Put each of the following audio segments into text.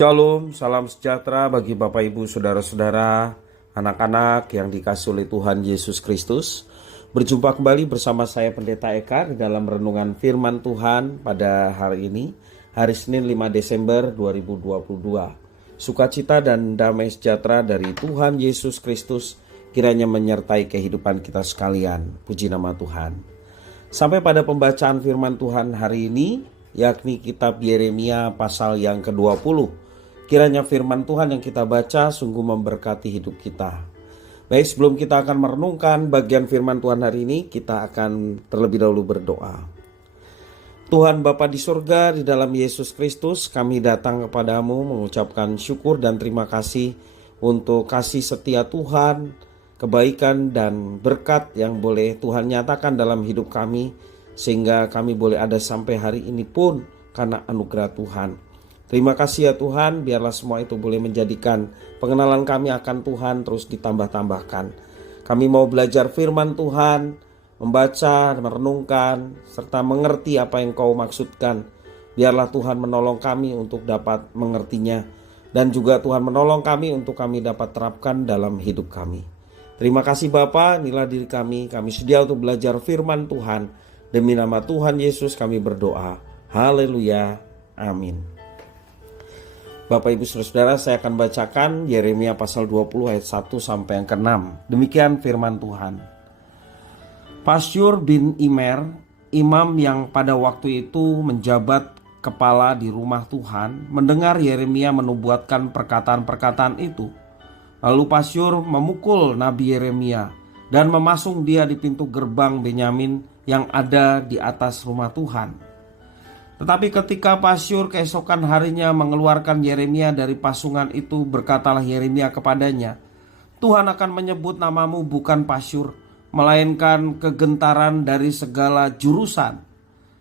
Shalom, salam sejahtera bagi Bapak Ibu Saudara-saudara, anak-anak yang dikasihi oleh Tuhan Yesus Kristus. Berjumpa kembali bersama saya Pendeta Eka di dalam renungan firman Tuhan pada hari ini, hari Senin 5 Desember 2022. Sukacita dan damai sejahtera dari Tuhan Yesus Kristus kiranya menyertai kehidupan kita sekalian. Puji nama Tuhan. Sampai pada pembacaan firman Tuhan hari ini, yakni kitab Yeremia pasal yang ke-20. Kiranya firman Tuhan yang kita baca sungguh memberkati hidup kita. Baik, sebelum kita akan merenungkan bagian firman Tuhan hari ini, kita akan terlebih dahulu berdoa. Tuhan Bapa di surga, di dalam Yesus Kristus, kami datang kepadamu mengucapkan syukur dan terima kasih untuk kasih setia Tuhan, kebaikan dan berkat yang boleh Tuhan nyatakan dalam hidup kami, sehingga kami boleh ada sampai hari ini pun karena anugerah Tuhan. Terima kasih ya Tuhan, biarlah semua itu boleh menjadikan pengenalan kami akan Tuhan terus ditambah-tambahkan. Kami mau belajar firman Tuhan, membaca, merenungkan, serta mengerti apa yang Kau maksudkan. Biarlah Tuhan menolong kami untuk dapat mengertinya, dan juga Tuhan menolong kami untuk kami dapat terapkan dalam hidup kami. Terima kasih Bapa, inilah diri kami sedia untuk belajar firman Tuhan. Demi nama Tuhan Yesus kami berdoa. Haleluya, amin. Bapak Ibu Saudara, saya akan bacakan Yeremia pasal 20 ayat 1 sampai yang ke-6. Demikian firman Tuhan. Pasyur bin Immer, imam yang pada waktu itu menjabat kepala di rumah Tuhan, mendengar Yeremia menubuatkan perkataan-perkataan itu. Lalu Pasyur memukul Nabi Yeremia dan memasung dia di pintu gerbang Benyamin yang ada di atas rumah Tuhan. Tetapi ketika Pasyur keesokan harinya mengeluarkan Yeremia dari pasungan itu, berkatalah Yeremia kepadanya, Tuhan akan menyebut namamu bukan Pasyur, melainkan kegentaran dari segala jurusan.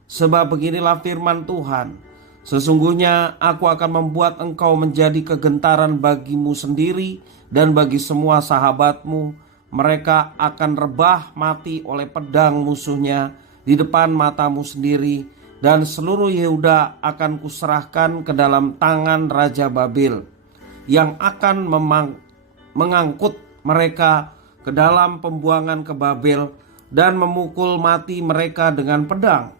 Sebab beginilah firman Tuhan, sesungguhnya aku akan membuat engkau menjadi kegentaran bagimu sendiri dan bagi semua sahabatmu. Mereka akan rebah mati oleh pedang musuhnya di depan matamu sendiri, dan seluruh Yehuda akan kuserahkan ke dalam tangan Raja Babel, yang akan mengangkut mereka ke dalam pembuangan ke Babel dan memukul mati mereka dengan pedang.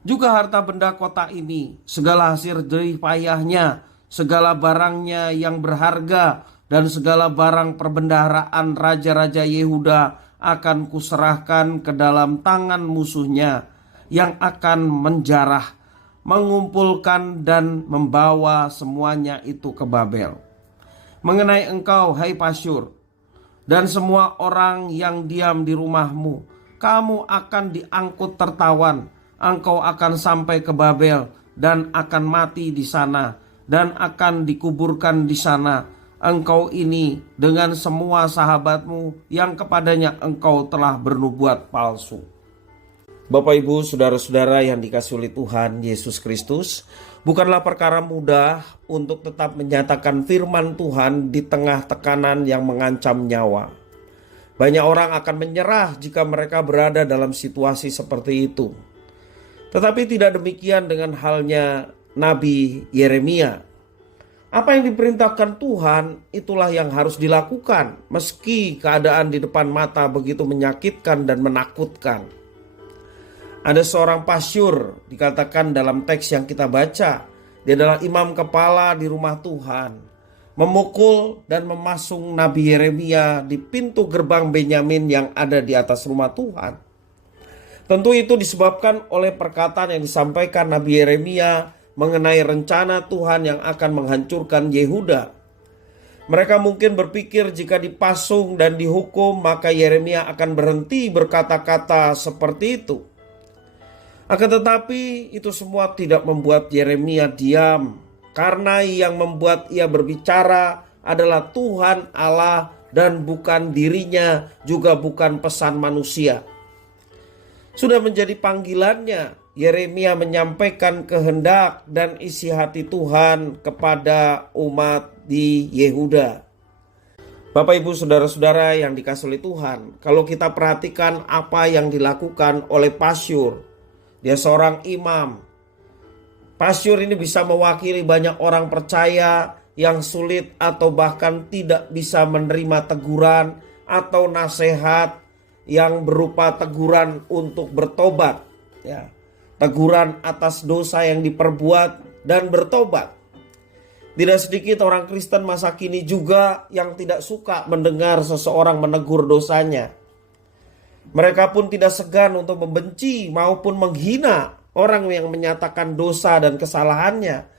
Juga harta benda kota ini, segala hasil jerih payahnya, segala barangnya yang berharga, dan segala barang perbendaharaan raja-raja Yehuda akan kuserahkan ke dalam tangan musuhnya, yang akan menjarah, mengumpulkan dan membawa semuanya itu ke Babel. Mengenai engkau, hai Pasyur, dan semua orang yang diam di rumahmu, kamu akan diangkut tertawan. Engkau akan sampai ke Babel dan akan mati di sana dan akan dikuburkan di sana. Engkau ini dengan semua sahabatmu yang kepadanya engkau telah bernubuat palsu. Bapak Ibu Saudara-saudara yang dikasihi oleh Tuhan Yesus Kristus, bukanlah perkara mudah untuk tetap menyatakan firman Tuhan di tengah tekanan yang mengancam nyawa. Banyak orang akan menyerah jika mereka berada dalam situasi seperti itu. Tetapi tidak demikian dengan halnya Nabi Yeremia. Apa yang diperintahkan Tuhan itulah yang harus dilakukan, meski keadaan di depan mata begitu menyakitkan dan menakutkan. Ada seorang Pasyur, dikatakan dalam teks yang kita baca, dia adalah imam kepala di rumah Tuhan, memukul dan memasung Nabi Yeremia di pintu gerbang Benyamin yang ada di atas rumah Tuhan. Tentu itu disebabkan oleh perkataan yang disampaikan Nabi Yeremia mengenai rencana Tuhan yang akan menghancurkan Yehuda. Mereka mungkin berpikir jika dipasung dan dihukum maka Yeremia akan berhenti berkata-kata seperti itu. Akan tetapi itu semua tidak membuat Yeremia diam, karena yang membuat ia berbicara adalah Tuhan Allah dan bukan dirinya, juga bukan pesan manusia. Sudah menjadi panggilannya Yeremia menyampaikan kehendak dan isi hati Tuhan kepada umat di Yehuda. Bapak Ibu Saudara-saudara yang dikasihi oleh Tuhan, kalau kita perhatikan apa yang dilakukan oleh pasyur, dia seorang imam. Pasyur ini bisa mewakili banyak orang percaya yang sulit atau bahkan tidak bisa menerima teguran atau nasihat yang berupa teguran untuk bertobat, ya. Teguran atas dosa yang diperbuat dan bertobat. Tidak sedikit orang Kristen masa kini juga yang tidak suka mendengar seseorang menegur dosanya. Mereka pun tidak segan untuk membenci maupun menghina orang yang menyatakan dosa dan kesalahannya.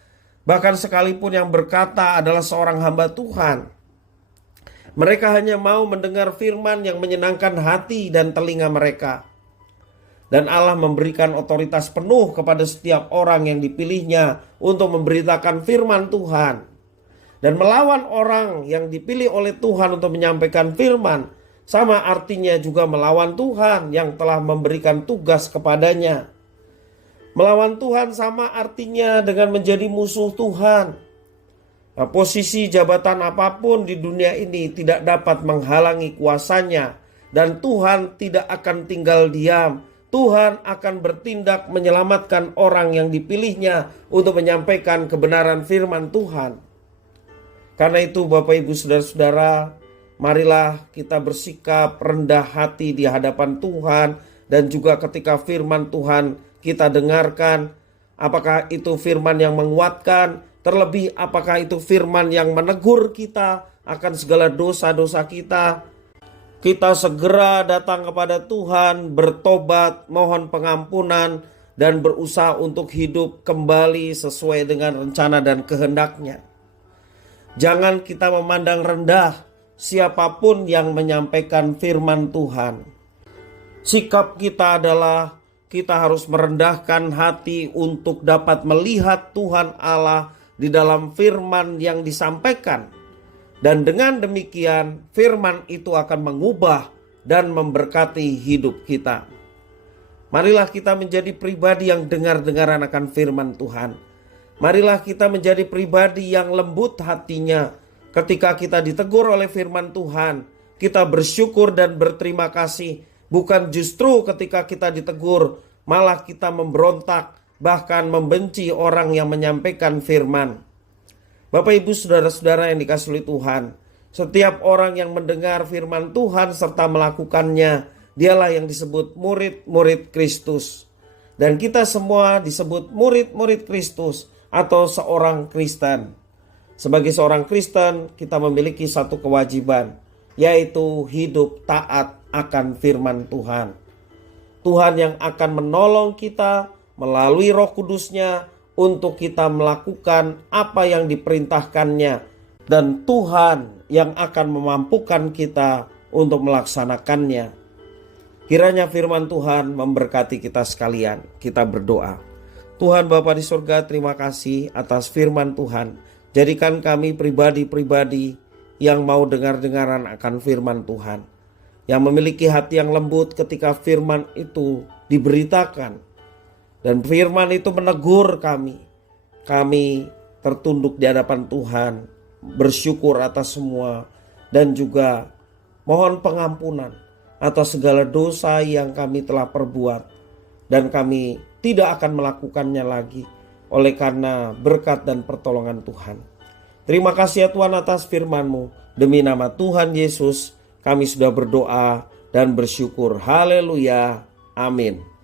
Bahkan sekalipun yang berkata adalah seorang hamba Tuhan. Mereka hanya mau mendengar firman yang menyenangkan hati dan telinga mereka. Dan Allah memberikan otoritas penuh kepada setiap orang yang dipilihnya untuk memberitakan firman Tuhan. Dan melawan orang yang dipilih oleh Tuhan untuk menyampaikan firman, sama artinya juga melawan Tuhan yang telah memberikan tugas kepadanya. Melawan Tuhan sama artinya dengan menjadi musuh Tuhan. Nah, posisi jabatan apapun di dunia ini tidak dapat menghalangi kuasanya. Dan Tuhan tidak akan tinggal diam. Tuhan akan bertindak menyelamatkan orang yang dipilihnya untuk menyampaikan kebenaran firman Tuhan. Karena itu Bapak Ibu Saudara-saudara, marilah kita bersikap rendah hati di hadapan Tuhan. Dan juga ketika firman Tuhan kita dengarkan, apakah itu firman yang menguatkan, terlebih apakah itu firman yang menegur kita akan segala dosa-dosa kita. Kita segera datang kepada Tuhan, bertobat, mohon pengampunan, dan berusaha untuk hidup kembali sesuai dengan rencana dan kehendaknya. Jangan kita memandang rendah siapapun yang menyampaikan firman Tuhan. Sikap kita adalah kita harus merendahkan hati untuk dapat melihat Tuhan Allah di dalam firman yang disampaikan. Dan dengan demikian firman itu akan mengubah dan memberkati hidup kita. Marilah kita menjadi pribadi yang dengar-dengaran akan firman Tuhan. Marilah kita menjadi pribadi yang lembut hatinya. Ketika kita ditegur oleh firman Tuhan, kita bersyukur dan berterima kasih. Bukan justru ketika kita ditegur, malah kita memberontak, bahkan membenci orang yang menyampaikan firman. Bapak Ibu Saudara-saudara yang dikasihi Tuhan, setiap orang yang mendengar firman Tuhan serta melakukannya, dialah yang disebut murid-murid Kristus. Dan kita semua disebut murid-murid Kristus atau seorang Kristen. Sebagai seorang Kristen, kita memiliki satu kewajiban, yaitu hidup taat akan firman Tuhan. Tuhan yang akan menolong kita melalui Roh Kudus-Nya untuk kita melakukan apa yang diperintahkannya, dan Tuhan yang akan memampukan kita untuk melaksanakannya. Kiranya firman Tuhan memberkati kita sekalian. Kita berdoa. Tuhan Bapa di surga, terima kasih atas firman Tuhan. Jadikan kami pribadi-pribadi yang mau dengar-dengaran akan firman Tuhan, yang memiliki hati yang lembut ketika firman itu diberitakan. Dan firman itu menegur kami. Kami tertunduk di hadapan Tuhan, bersyukur atas semua, dan juga mohon pengampunan atas segala dosa yang kami telah perbuat. Dan kami tidak akan melakukannya lagi oleh karena berkat dan pertolongan Tuhan. Terima kasih ya Tuhan atas firman-Mu. Demi nama Tuhan Yesus kami sudah berdoa dan bersyukur. Haleluya. Amin.